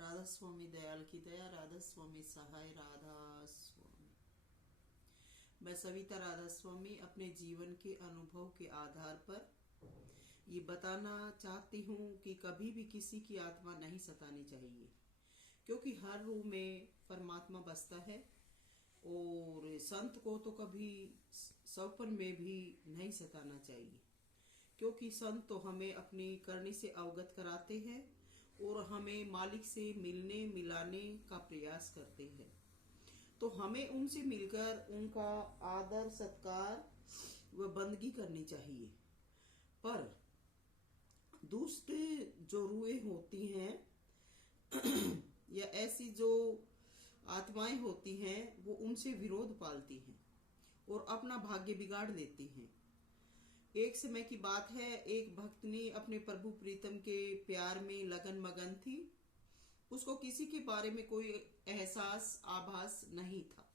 राधा स्वामी दयाल की दया, राधा स्वामी सहाय, राधा स्वामी। मैं सविता राधा स्वामी अपने जीवन के अनुभव के आधार पर ये बताना चाहती हूँ कि कभी भी किसी की आत्मा नहीं सतानी चाहिए, क्योंकि हर रूह में परमात्मा बसता है। और संत को तो कभी सपन में भी नहीं सताना चाहिए, क्योंकि संत तो हमें अपनी करनी से अवगत कराते हैं और हमें मालिक से मिलने मिलाने का प्रयास करते हैं। तो हमें उनसे मिलकर उनका आदर सत्कार व बंदगी करनी चाहिए। पर दुष्ट जो रूहें होती हैं या ऐसी जो आत्माएं होती हैं, वो उनसे विरोध पालती हैं और अपना भाग्य बिगाड़ देती हैं। एक समय की बात है, एक भक्तनी अपने प्रभु प्रीतम के प्यार में लगन मगन थी। उसको किसी के बारे में कोई एहसास आभास नहीं था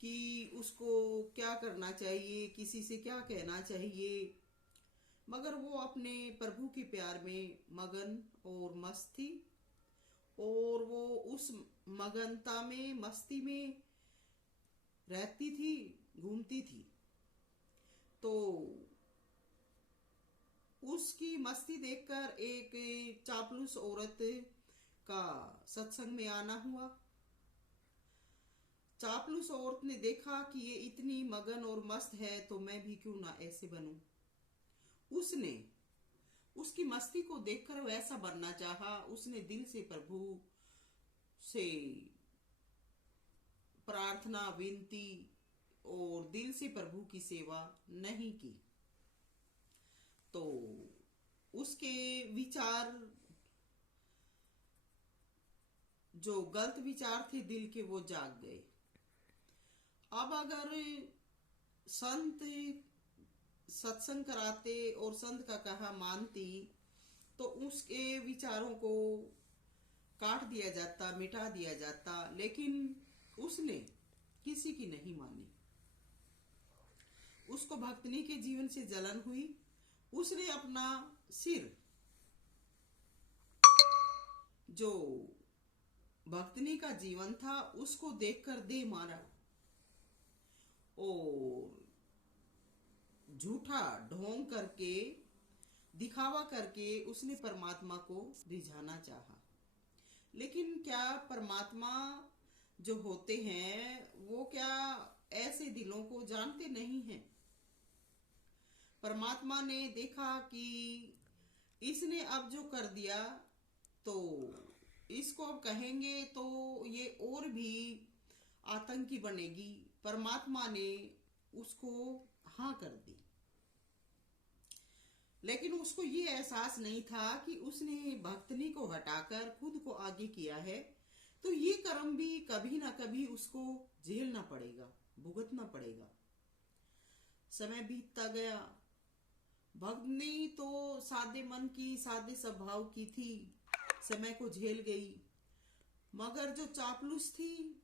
कि उसको क्या करना चाहिए, किसी से क्या कहना चाहिए, मगर वो अपने प्रभु के प्यार में मगन और मस्त थी। और वो उस मगनता में, मस्ती में रहती थी, घूमती थी। तो उसकी मस्ती देखकर एक चापलूस औरत का सत्संग में आना हुआ। चापलूस औरत ने देखा कि ये इतनी मगन और मस्त है, तो मैं भी क्यों ना ऐसे बनूं। उसने उसकी मस्ती को देखकर वैसा बनना चाहा। उसने दिल से प्रभु से प्रार्थना, विनती और दिल से प्रभु की सेवा नहीं की। तो उसके विचार, जो गलत विचार थे दिल के, वो जाग गए। अब अगर संत सत्संग कराते और संत का कहा मानती, तो उसके विचारों को काट दिया जाता, मिटा दिया जाता। लेकिन उसने किसी की नहीं मानी। उसको भक्तनी के जीवन से जलन हुई। उसने अपना सिर, जो भक्तनी का जीवन था, उसको देखकर दे मारा और झूठा ढोंग करके, दिखावा करके उसने परमात्मा को रिझाना चाहा। लेकिन क्या परमात्मा जो होते हैं वो क्या ऐसे दिलों को जानते नहीं हैं? परमात्मा ने देखा कि इसने अब जो कर दिया, तो इसको अब कहेंगे तो ये और भी आतंकी बनेगी। परमात्मा ने उसको हाँ कर दी। लेकिन उसको ये एहसास नहीं था कि उसने भक्तनी को हटाकर खुद को आगे किया है, तो ये कर्म भी कभी ना कभी उसको झेलना पड़ेगा, भुगतना पड़ेगा। समय बीतता गया। भक्तनी तो सादे मन की, सादे स्वभाव की थी, समय को झेल गई। मगर जो चापलूस थी,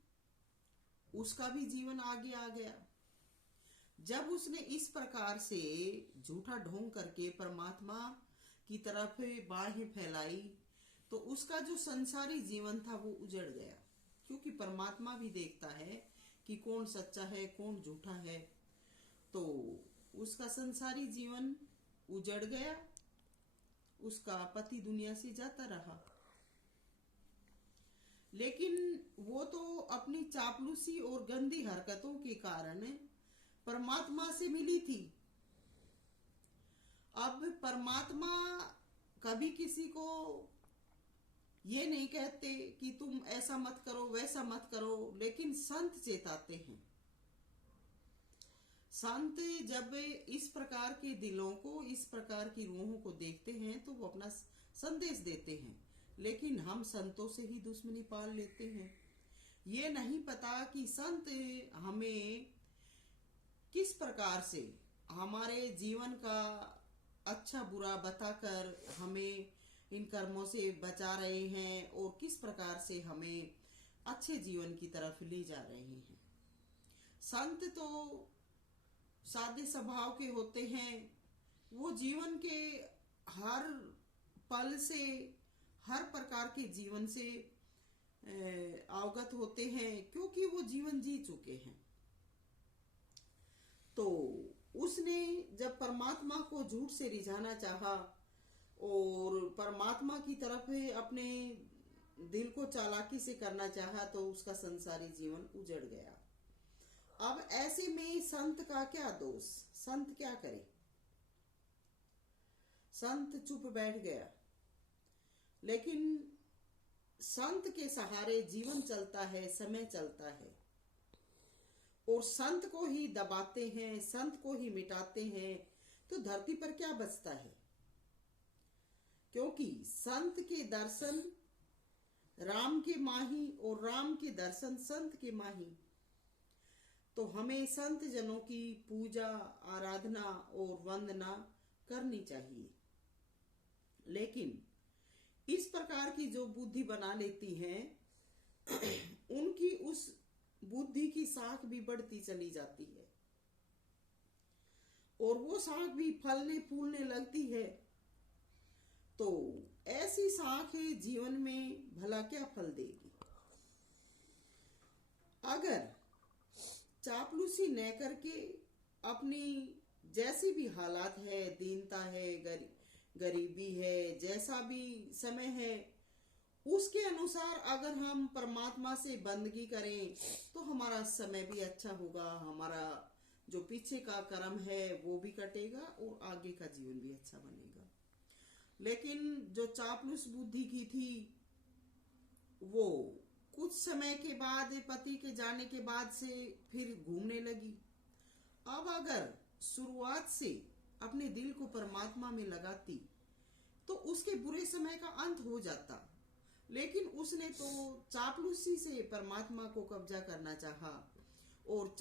उसका भी जीवन आगे आ गया। जब उसने इस प्रकार से झूठा ढोंग करके परमात्मा की तरफ बाहें फैलाई, तो उसका जो संसारी जीवन था वो उजड़ गया। क्योंकि परमात्मा भी देखता है कि कौन सच्चा है, कौन झूठा है। तो उसका संसारी जीवन उजड़ गया। उसका पति दुनिया से जाता रहा। लेकिन वो तो अपनी चापलूसी और गंदी हरकतों के कारण परमात्मा से मिली थी। अब परमात्मा कभी किसी को ये नहीं कहते कि तुम ऐसा मत करो, वैसा मत करो, लेकिन संत चेताते हैं। संत जब इस प्रकार के दिलों को, इस प्रकार की रूहों को देखते हैं, तो वो अपना संदेश देते हैं। लेकिन हम संतों से ही दुश्मनी पाल लेते हैं। ये नहीं पता कि संत हमें किस प्रकार से हमारे जीवन का अच्छा बुरा बताकर हमें इन कर्मों से बचा रहे हैं और किस प्रकार से हमें अच्छे जीवन की तरफ ले जा रहे हैं। संत तो सादे स्वभाव के होते हैं। वो जीवन के हर पल से, हर प्रकार के जीवन से अवगत होते हैं, क्योंकि वो जीवन जी चुके हैं। तो उसने जब परमात्मा को झूठ से रिझाना चाहा और परमात्मा की तरफ अपने दिल को चालाकी से करना चाहा, तो उसका संसारी जीवन उजड़ गया। अब ऐसे में संत का क्या दोष? संत क्या करे? संत चुप बैठ गया, लेकिन संत के सहारे जीवन चलता है, समय चलता है, और संत को ही दबाते हैं, संत को ही मिटाते हैं, तो धरती पर क्या बचता है? क्योंकि संत के दर्शन राम के माही और राम के दर्शन संत के माही। तो हमें संत जनों की पूजा, आराधना और वंदना करनी चाहिए। लेकिन इस प्रकार की जो बुद्धि बना लेती हैं, उनकी उस बुद्धि की शाख भी बढ़ती चली जाती है और वो शाख भी फलने फूलने लगती है। तो ऐसी शाख जीवन में भला क्या फल देगी? अगर चापलूसी न करके अपनी जैसी भी हालात है, दीनता है, गरीबी है, जैसा भी समय है, उसके अनुसार अगर हम परमात्मा से बंदगी करें तो हमारा समय भी अच्छा होगा, हमारा जो पीछे का कर्म है वो भी कटेगा और आगे का जीवन भी अच्छा बनेगा। लेकिन जो चापलूस बुद्धि की थी, वो कुछ समय के बाद, पति के जाने के बाद से फिर घूमने लगी। अब अगर शुरुआत से अपने दिल को परमात्मा में लगाती तो उसके बुरे समय का अंत हो जाता। लेकिन उसने तो चापलूसी से परमात्मा को कब्जा करना चाहा और